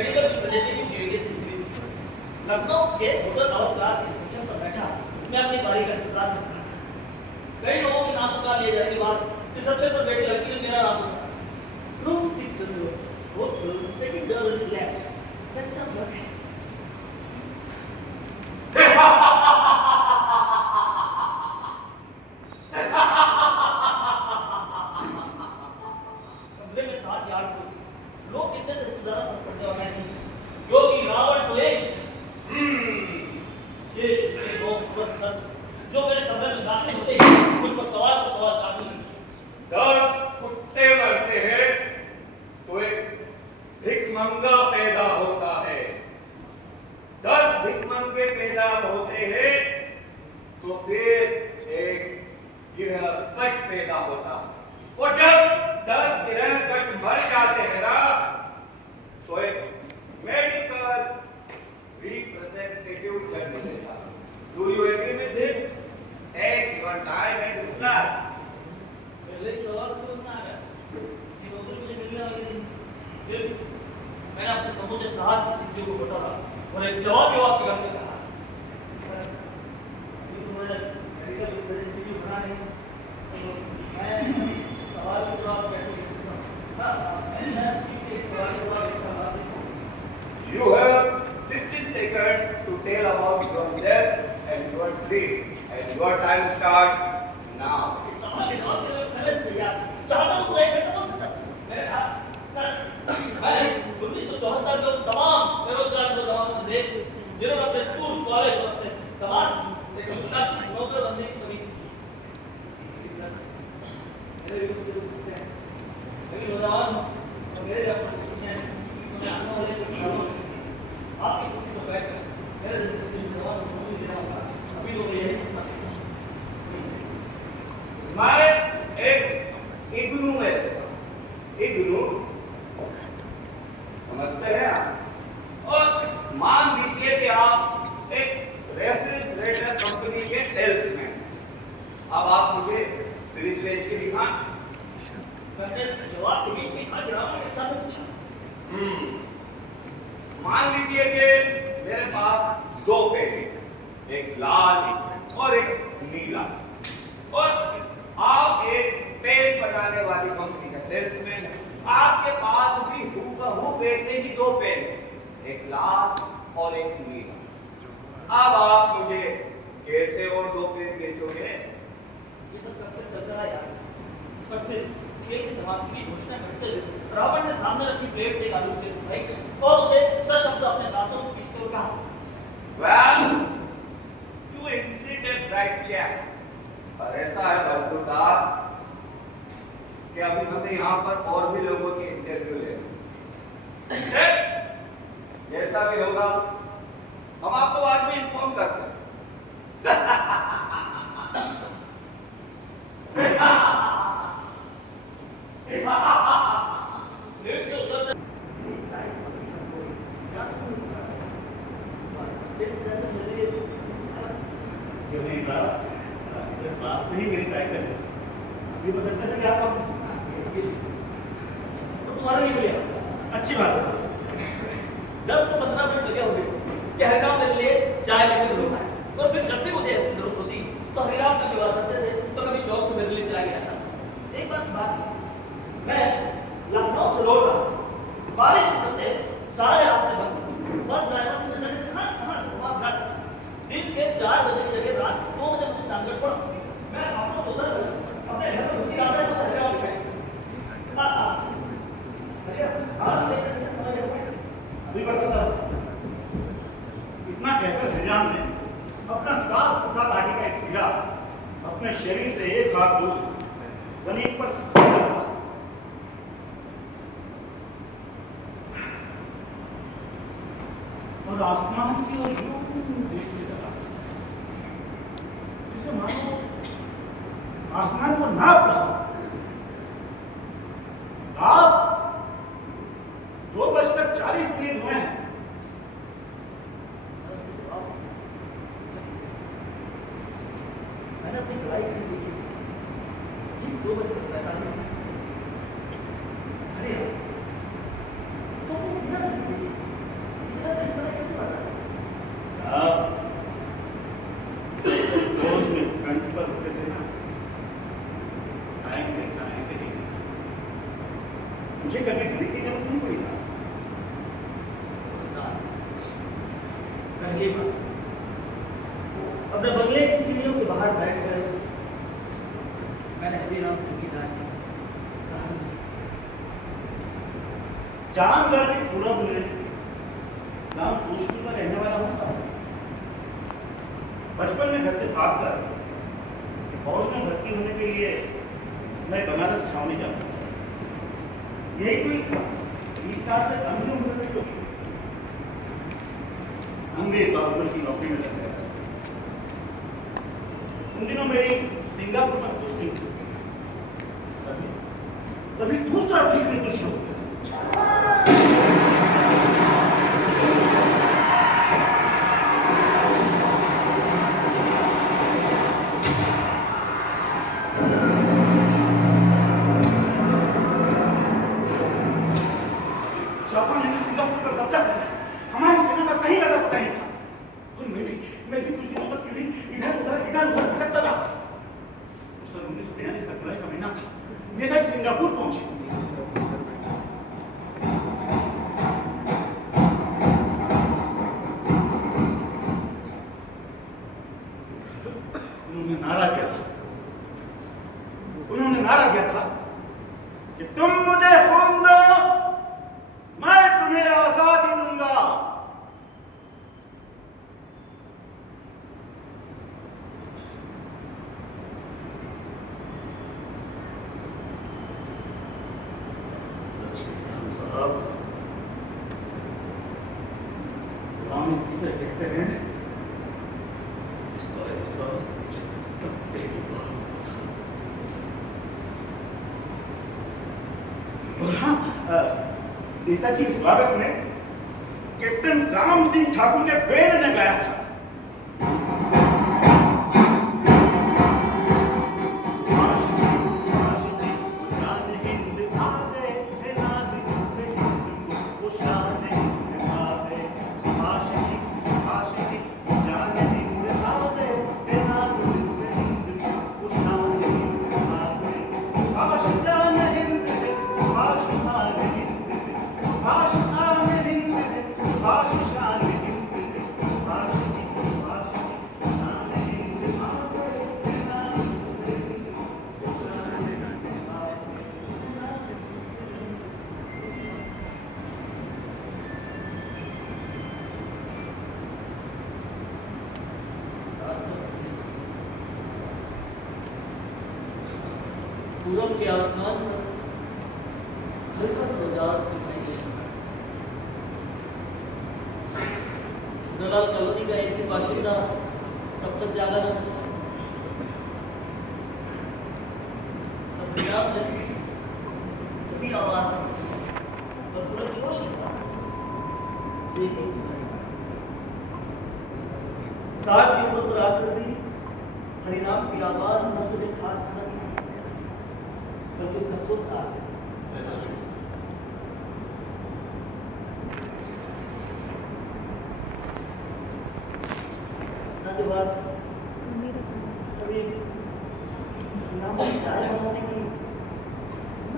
Medical representative JDS Lucknow के hotel और class reception पर बैठा मैं अपनी बारी का इंतजार कर रहा था। कई लोगों के नाम पुकार लिए जाने के बाद रिसेप्शन पर बैठी लड़की ने मेरा नाम पुकारा। Room 600 hotel second door left. कैसा वर्क है? कमरे में 7 यार्ड थे। लोग कितने थे इससे ज्यादा फर्क पड़ने वाला नहीं, क्योंकि रावण तो एक ये इसके दो फुट सर जो मेरे कमरे में दाखिल होते हैं मुझ पर सवाल काटने लगे। 10 कुत्ते मरते हैं तो एक भिखमंगा पैदा होता है। 10 भिखमंगे पैदा होते हैं तो फिर एक गिरहकट पैदा होता है। और जब 10 गिरहकट मर जाते हैं ना तो एक मेडिकल रिप्रेजेंटेटिव जन्म लेता है। Do you agree with this? Take your time and reply. पहले ही सवाल सुनना है कि नौकरी मुझे मिलने वाली नहीं। फिर मैंने अपने समूचे साहस की चिट्ठियों को बटोरा और एक जवाब के घर में कहा, सर ये तो मुझे मेडिकल रिप्रेजेंटेटिव बना नहीं तो मैं इस सवाल का जवाब कैसे दे सकता हूँ? मैं इस सवाल के जवाब एक सवाल देता। You have 15 seconds to tell about yourself and your dream, and your time start now. इस सवाल के जवाब के लिए पहले से तैयार चाहता हूँ पूरा 1 घंटा बोल सकता हूँ। मैंने कहा, सर मैं 1974 के तमाम बेरोजगार नौजवानों से जिन्होंने अपने स्कूल कॉलेज और अपने समाज एक अनुशासित नौकर बनने की तमीज सीखी। सर मेरे भी कुछ सकते हैं, लेकिन नौजवान और मेरे अपने सुनिए मैं आने वाले कुछ सालों में आपकी कुर्सी पर बैठकर मेरे जैसे नौजवान को नौकरी देना होगा। अभी तो यही सपना है। हमारे एक इग्नू में रहता हूं। इग्नू समझते हैं आप? और मान लीजिए कि आप एक रेफ्रिजरेटर कंपनी के सेल्समैन। अब आप मुझे फ्रिज बेच के दिखाएं। मैंने जवाब के बीच में आज रावण के सामने पूछा। मान लीजिए कि मेरे पास 2 पेन हैं, एक लाल और एक नीला, और आप एक पेन बनाने वाली कंपनी का सेल्समैन हैं। आपके पास भी हूबहू वैसे ही 2 पेन हैं, एक लाल और एक नीला। अब आप मुझे कैसे और 2 पेन बेचोगे? ये सब कब तक चलता है यार? पर फिर खेल की समाप्ति की घोषणा करते हुए रावण ने सामने रखी प्लेट से एक आलू की चिप्स उठाई और उसे सशब्द अपने दांतों से पीसते हुए कहा, Well, you indeed a bright chap. पर ऐसा है बलकुरदार कि अभी हमें यहाँ पर और भी लोगों की इंटरव्यू लेनी। जैसा भी होगा हम आपको बाद में इन्फॉर्म करते हैं। प्लेट से उतर क्यों नहीं था? इधर पास में ही मेरी साइकिल है। ये बता कैसे क्या काम? तो तुम्हारा नहीं मिलेगा। अच्छी बात है। 10 से 15 मिनट लगे होंगे कि हरिराम मेरे लिए चाय लेकर रोक आए, और फिर जब भी मुझे ऐसी जरूरत होती तो हरिराम का विवाह सत्य से तो कभी चौक से मेरे लिए चला गया था। एक बात की बात, मैं लखनऊ से लौट रहा, बारिश के चलते सारे रास्ते बंद। बस ड्राइवर ने नजर कहाँ से घुमा रहा। दिन के 4 बजे की जगह रात 2 बजे मुझे चांदगढ़ छोड़ा। मैं वापस उधर अपने घर में घुसी आ गया तो हरिराम मिल गए। अभी बताता हूँ। इतना कहकर हरिराम ने अपना साफ उठा लाठी का एक सिरा अपने शरीर से 1 हाथ दूर जमीन पर सीधा रखा। और आसमान की ओर यूं देखने लगा, जिसे मानो आसमान को नाप रहा। आप 2:40 हुए हैं। मैंने अपनी कलाई से देखी, ठीक 2:45 अरे तो वो बिना देखी इतना सही समय कैसे बता? साहब, रोज में फ्रंट पर रुके थे ना, टाइम देखना ऐसे नहीं सीखा। मुझे कभी ब्रेक की जरूरत नहीं पड़ी साहब। उस्ताद, पहली बार अपने बंगले की सीढ़ियों के बाहर बैठकर मैंने हरिराम चौकीदार की कहानी सुनी। जानवर के पूरब में गांव सूचपुर में रहने वाला हूँ साहब। बचपन में घर से भागकर फौज में भर्ती होने के लिए मैं बनारस छावनी जाता था। यही कोई 20 साल से कम की उम्र में होगी। हम भी बहादुर की नौकरी में लग गए। उन दिनों मेरी सिंगापुर में पोस्टिंग थी। तभी दूसरा विश्व युद्ध शुरू हो गया। जापान ने सिंगापुर पर कब्जा कर लिया। हमारी सेना का कहीं अता पता नहीं था। और मैं भी कुछ दिनों तक यूं ही इधर उधर भटकता रहा। उस साल 1942 का जुलाई का महीना था। नेताजी सिंगापुर पहुंचे। उन्होंने नारा दिया था कि तुम मुझे खून दो, मैं तुम्हें आजादी दूंगा। सच कहता हूं साहब, गुलामी किसे कहते हैं इसका एहसास मुझे तब पहली बार हुआ था। और हाँ, नेताजी के स्वागत में कैप्टन राम सिंह ठाकुर के बैंड ने गाया था। पूरब के आसमान पर हल्का सा उजास दिखाई देता है। दलाल कॉलोनी का एक बाशिंदा तब तक जागा न था। पंजाब में कभी आवाज और पूरा जोश के साथ देखिए साठ की उम्र पर आकर भी हरिनाम की आवाज न सुने खास नहीं, बल्कि उसका सुर था। के बाद कभी नाम चाय बनाने की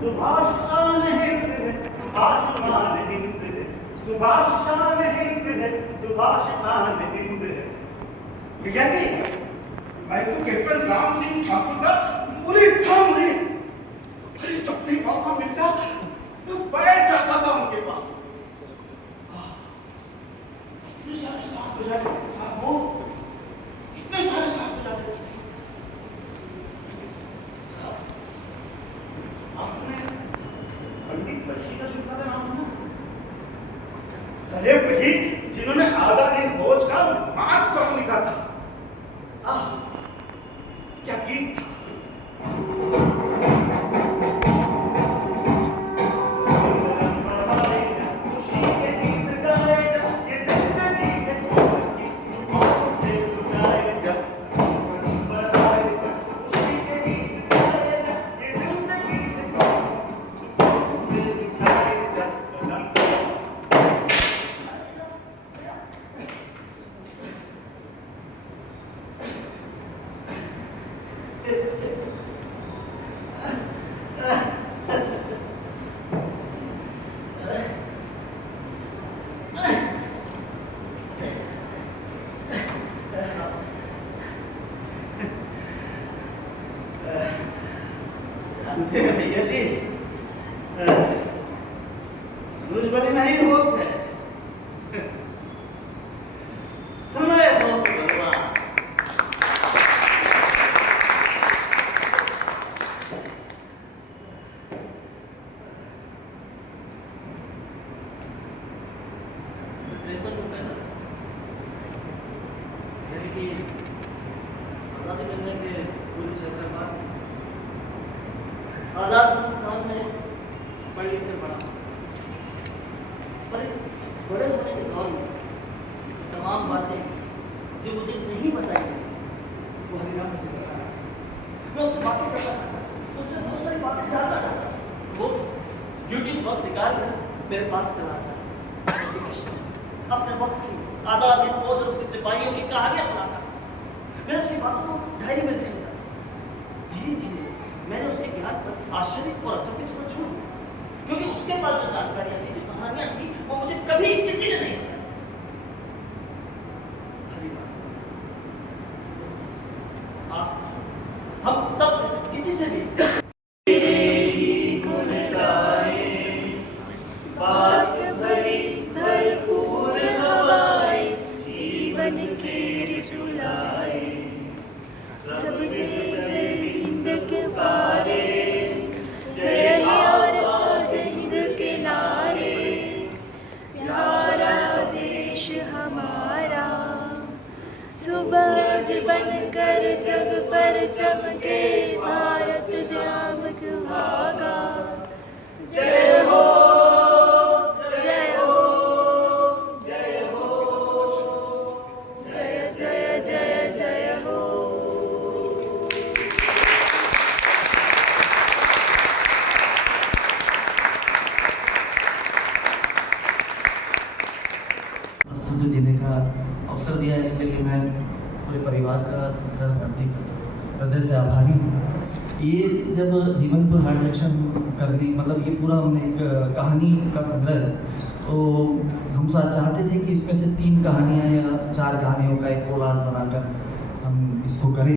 सुभाष शान हिंद है, सुभाष मान हिंद है, सुभाष शान हिंद है, सुभाष मान हिंद है। भैया जी, मैं तो कैप्टन राम सिंह ठाकुर का पूरी थम रही। अरे जब भी मौका मिलता बस बैठ जाता था उनके पास। इतने सारे साथ बजाते थे साहब, वो इतने सारे साथ बजाते थे। आपने पंडित बख्शी का शुक्र का नाम सुना? अरे वही जिन्होंने आजादी फौज का मार्च सॉन्ग लिखा था। क्या गीत था। जानते हैं भैया जी, दुश्मनी नहीं बहुत है, समय बहुत बलवान। ट्रेन में पैदा यानी कि आज़ादी मिलने के पूरे 6 साल बाद आज़ाद हिंदुस्तान में पढ़ लिख कर बड़ा, पर इस बड़े होने के दौर में तमाम बातें जो मुझे नहीं बताई वो हरिराम मुझे बताया। मैं उससे बातें करना चाहता था, उससे बहुत सारी बातें जानना चाहता था। वो ड्यूटीज वक्त निकाल कर मेरे पास चला था, अपने वक्त की आज़ाद हिंद फौज और उसके सिपाहियों की कहानियां सुनाता था। मैंने उसकी बातों को डायरी में लिख लिया। धीरे धीरे मैंने उसके ज्ञान पर आश्चर्य और अचंभित होना छोड़ दिया, क्योंकि उसके पास जो जानकारियां थी, जो कहानियां थी, वो मुझे कभी किसी ने नहीं बताई। आप हम सब में से किसी से भी पास भरी भरपूर हवाएं जीवन के ऋतु लाए, सबसे हिंद के पारे जय यार जय हिंद के नारे, प्यारा देश हमारा सूरज बनकर जग पर चमके, भारत द्याम सुहागा। जय हो जय हो जय हो, जय जय जय जय हो। प्रस्तुति देने का अवसर दिया, इसके लिए मैं पूरे परिवार का संस्कार भारती हृदय से आभारी हूँ। ये जब जीवनपुर हार्ट जंक्शन करने मतलब ये पूरा हमने एक कहानी का संग्रह, तो हम चाहते थे कि इसमें से 3 कहानियाँ या 4 कहानियों का एक कोलाज बनाकर हम इसको करें।